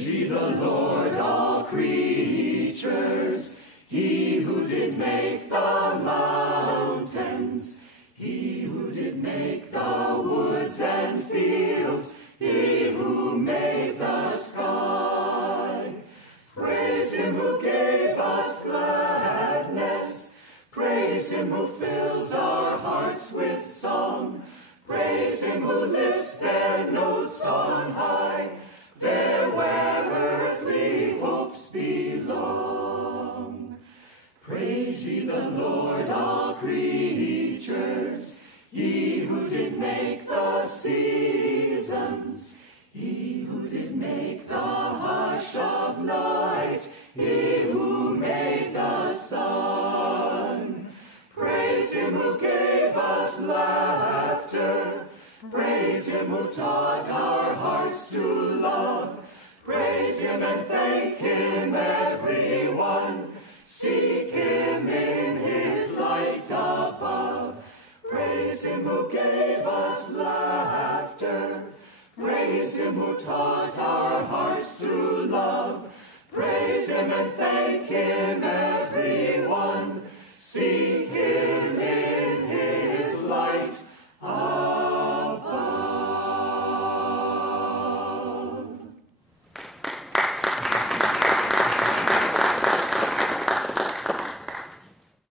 Praise ye the Lord, all creatures, he who did make the mountains, he who did make the woods and fields, he who made the sky. Praise him who gave us gladness, praise him who fills our hearts with song, praise him who lifts their notes on high, there where earthly hopes belong. Praise ye the Lord, all creatures, ye who did make the seasons, he who did make the hush of night, he who made the sun. Praise him who gave us laughter, praise him who taught our hearts to love, praise him and thank him, everyone, seek him in his light above. Praise him who gave us laughter, praise him who taught our hearts to love, praise him and thank him, everyone, seek